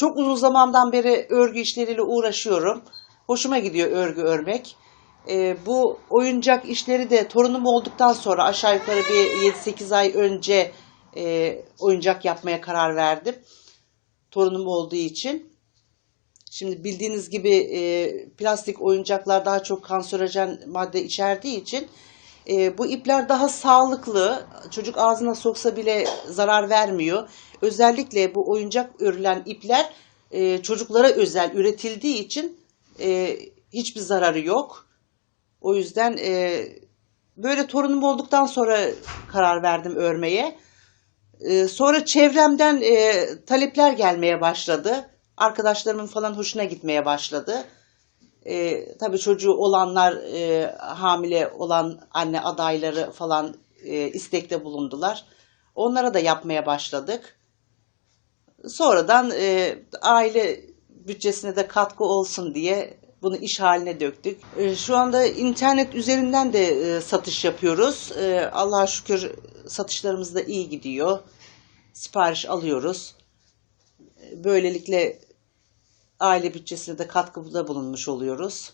Çok uzun zamandan beri örgü işleriyle uğraşıyorum. Hoşuma gidiyor örgü örmek. Ee, bu oyuncak işleri de torunum olduktan sonra aşağı yukarı bir 7-8 ay önce e, oyuncak yapmaya karar verdim. Torunum olduğu için. Şimdi bildiğiniz gibi e, plastik oyuncaklar daha çok kanserojen madde içerdiği için e, bu ipler daha sağlıklı. Çocuk ağzına soksa bile zarar vermiyor. Özellikle bu oyuncak örülen ipler e, çocuklara özel üretildiği için e, hiçbir zararı yok. O yüzden e, böyle torunum olduktan sonra karar verdim örmeye. E, sonra çevremden e, talepler gelmeye başladı. Arkadaşlarımın falan hoşuna gitmeye başladı. E, tabii çocuğu olanlar, e, hamile olan anne adayları falan e, istekte bulundular. Onlara da yapmaya başladık. Sonradan e, aile bütçesine de katkı olsun diye bunu iş haline döktük. E, şu anda internet üzerinden de e, satış yapıyoruz. E, Allah'a şükür satışlarımız da iyi gidiyor. Sipariş alıyoruz. E, Böylelikle aile bütçesine de katkıda bulunmuş oluyoruz.